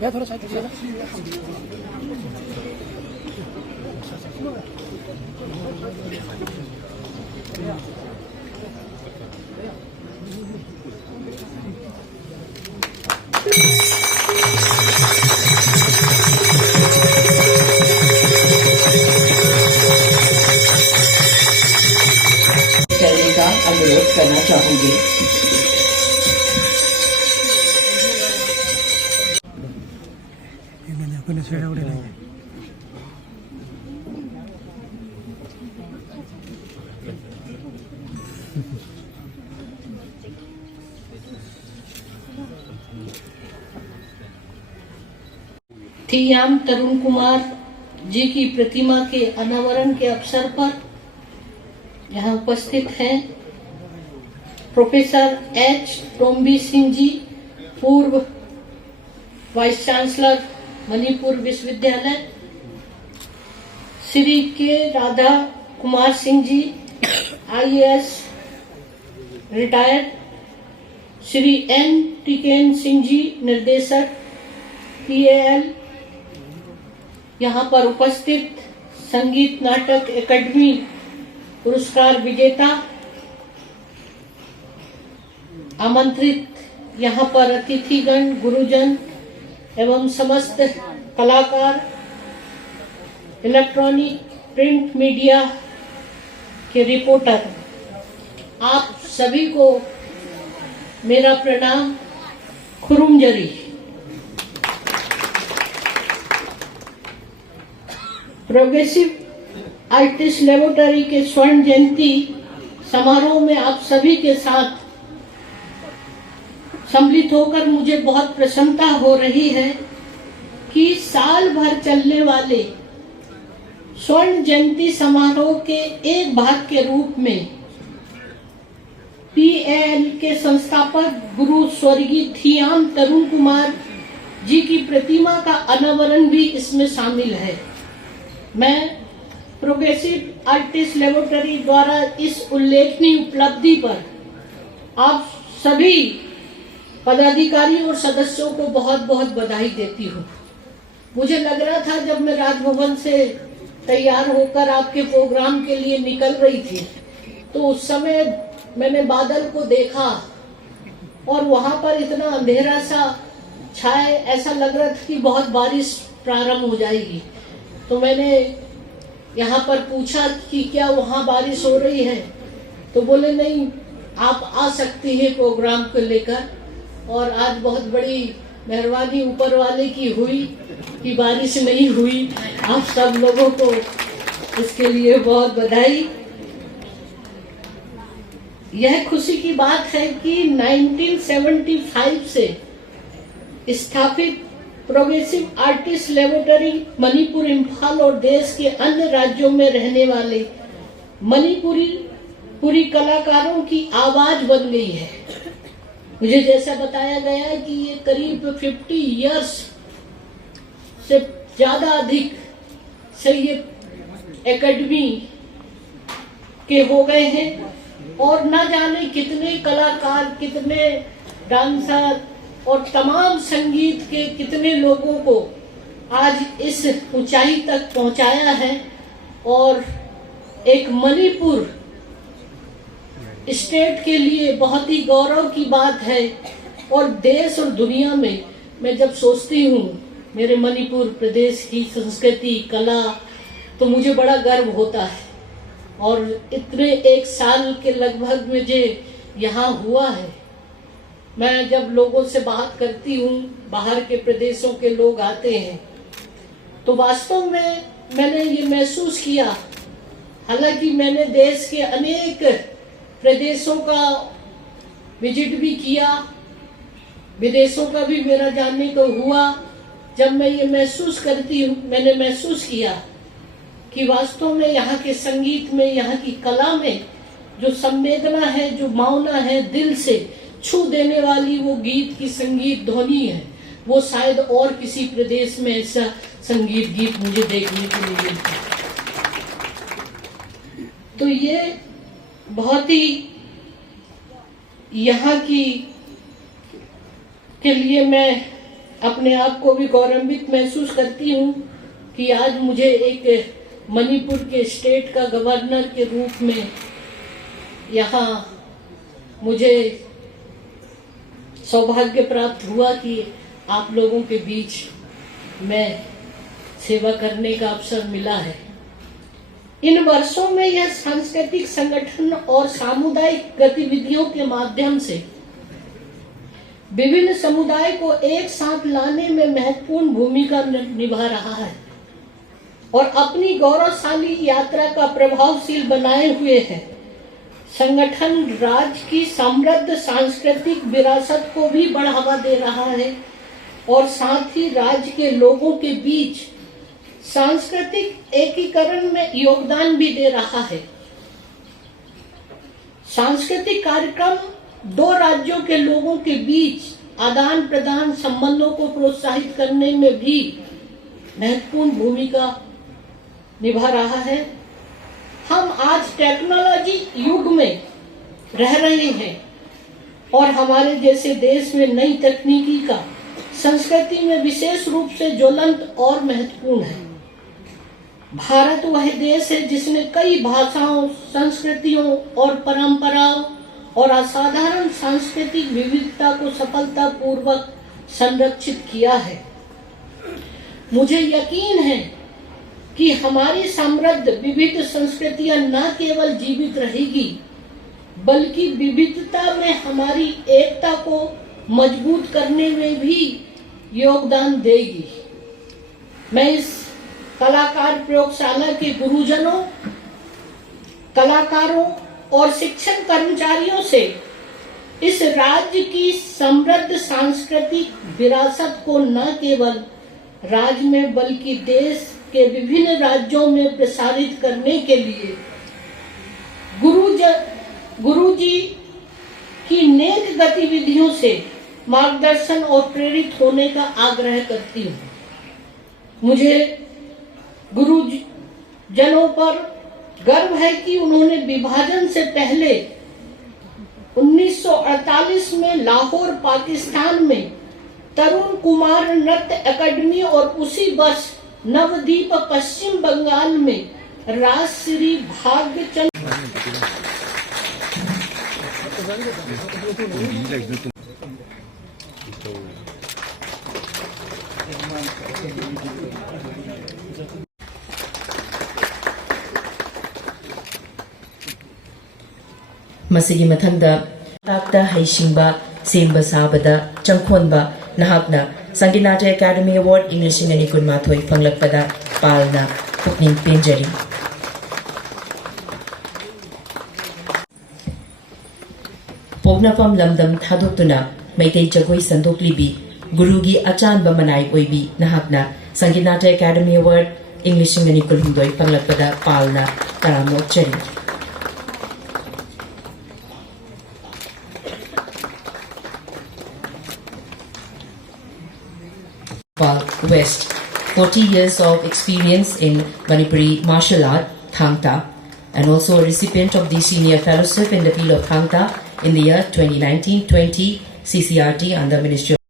मैं थोड़ा साइड से करने का अनुरोध करना चाहूंगी। थीयाम तरुण कुमार जी की प्रतिमा के अनावरण के अवसर पर यहाँ उपस्थित हैं प्रोफेसर एच टोम्बी सिंह जी, पूर्व वाइस चांसलर मणिपुर विश्वविद्यालय, श्री के Radha Kumar Singh ji, IAS retired, Shri N टिकेन Singh ji, निर्देशक PAL, यहाँ पर उपस्थित संगीत नाटक एकेडमी पुरस्कार विजेता, आमंत्रित यहाँ पर अतिथिगण, गुरुजन एवं समस्त कलाकार, इलेक्ट्रॉनिक प्रिंट मीडिया के रिपोर्टर, आप सभी को मेरा प्रणाम। खुरुमजरी। प्रोग्रेसिव आर्टिस्ट लेबोरेटरी के स्वर्ण जयंती समारोह में आप सभी के साथ सम्मिलित होकर मुझे बहुत प्रसन्नता हो रही है कि साल भर चलने वाले स्वर्ण जयंती समारोह के एक भाग के रूप में PAL के संस्थापक गुरु स्वर्गीय थीयाम तरुण कुमार जी की प्रतिमा का अनावरण भी इसमें शामिल है। मैं प्रोग्रेसिव आर्टिस्ट लेबोरेटरी द्वारा इस उल्लेखनीय उपलब्धि पर आप सभी पदाधिकारी और सदस्यों को बहुत बहुत बधाई देती हूँ। मुझे लग रहा था जब मैं राजभवन से तैयार होकर आपके प्रोग्राम के लिए निकल रही थी तो उस समय मैंने बादल को देखा और वहां पर इतना अंधेरा सा छाए, ऐसा लग रहा था कि बहुत बारिश प्रारंभ हो जाएगी। तो मैंने यहाँ पर पूछा कि क्या वहाँ बारिश हो रही है, तो बोले नहीं, आप आ सकती हैं प्रोग्राम को लेकर। और आज बहुत बड़ी मेहरबानी ऊपर वाले की हुई कि बारिश नहीं हुई। आप सब लोगों को इसके लिए बहुत बधाई। यह खुशी की बात है कि 1975 से स्थापित progressive artist laboratory Manipur, Imphal और देश के अन्य राज्यों में रहने वाले मणिपुरी कलाकारों की आवाज बन गई है। मुझे जैसा बताया गया है कि ये करीब 50 इयर्स से ज्यादा अधिक से ये एकेडमी के हो गए हैं और न जाने कितने कलाकार, कितने डांसर और तमाम संगीत के कितने लोगों को आज इस ऊंचाई तक पहुंचाया है। और एक मणिपुर स्टेट के लिए बहुत ही गौरव की बात है। और देश और दुनिया में मैं जब सोचती हूँ मेरे मणिपुर प्रदेश की संस्कृति, कला, तो मुझे बड़ा गर्व होता है। और इतने एक साल के लगभग मुझे यहाँ हुआ है। मैं जब लोगों से बात करती हूँ, बाहर के प्रदेशों के लोग आते हैं, तो वास्तव में मैंने ये महसूस किया, हालांकि मैंने देश के अनेक प्रदेशों का विजिट भी किया, विदेशों का भी मेरा जानने को हुआ। जब मैं ये महसूस करती हूँ, मैंने महसूस किया कि वास्तव में यहाँ के संगीत में, यहाँ की कला में जो संवेदना है, जो भावना है, दिल से छू देने वाली वो गीत की संगीत ध्वनि है, वो शायद और किसी प्रदेश में ऐसा संगीत गीत मुझे देखने को नहीं मिलता। तो ये बहुत ही यहाँ की के लिए मैं अपने आप को भी गौरवान्वित महसूस करती हूँ कि आज मुझे एक मणिपुर के स्टेट का गवर्नर के रूप में यहाँ मुझे सौभाग्य प्राप्त हुआ कि आप लोगों के बीच मैं सेवा करने का अवसर मिला है। इन वर्षों में यह सांस्कृतिक संगठन और सामुदायिक गतिविधियों के माध्यम से विभिन्न समुदाय को एक साथ लाने में महत्वपूर्ण भूमिका निभा रहा है और अपनी गौरवशाली यात्रा का प्रभावशील बनाए हुए है। संगठन राज्य की समृद्ध सांस्कृतिक विरासत को भी बढ़ावा दे रहा है और साथ ही राज्य के लोगों के बीच सांस्कृतिक एकीकरण में योगदान भी दे रहा है। सांस्कृतिक कार्यक्रम दो राज्यों के लोगों के बीच आदान प्रदान संबंधों को प्रोत्साहित करने में भी महत्वपूर्ण भूमिका निभा रहा है। हम आज टेक्नोलॉजी युग में रह रहे हैं और हमारे जैसे देश में नई तकनीकी का संस्कृति में विशेष रूप से ज्वलंत और महत्वपूर्ण है। भारत वह देश है जिसने कई भाषाओं, संस्कृतियों और परंपराओं और असाधारण सांस्कृतिक विविधता को सफलतापूर्वक संरक्षित किया है। मुझे यकीन है कि हमारी समृद्ध विविध संस्कृतियां न केवल जीवित रहेगी बल्कि विविधता में हमारी एकता को मजबूत करने में भी योगदान देगी। मैं इस कलाकार प्रयोगशाला के गुरुजनों, कलाकारों और शिक्षण कर्मचारियों से इस राज्य की समृद्ध सांस्कृतिक विरासत को न केवल राज्य में बल्कि देश के विभिन्न राज्यों में प्रसारित करने के लिए गुरुजी की नेक गतिविधियों से मार्गदर्शन और प्रेरित होने का आग्रह करती हूँ। मुझे गुरुजनों पर गर्व है कि उन्होंने विभाजन से पहले 1948 में लाहौर, पाकिस्तान में तरुण कुमार नृत्य अकादमी और उसी वर्ष नवद्वीप, पश्चिम बंगाल में राजश्री भाग्यचंद मसिगी मथंगदा ताक्ता हैशिंगबा सेंबा साबदा चंखोनबा नहाकना संगीत नाट्य अकादमी अवार्ड इंग्लिश इंगनी कुनमाथोई फंगलकपदा पालना पुकनिंग पेंजरी पोगनाफम लमदम थादोक्तुना मैतै जगोई संदोकलीबी गुरुगी अचानबा मनाई ओइबी नहाकना संगीत नाट्य अकादमी अवार्ड इंग्लिश इंगनी कुनहुंदोई फंगलकपदा पालना करामोचरी West, 40 years of experience in Manipuri martial art, Thang Ta, and also a recipient of the Senior Fellowship in the field of Thang Ta in the year 2019-20 CCRT under Ministry of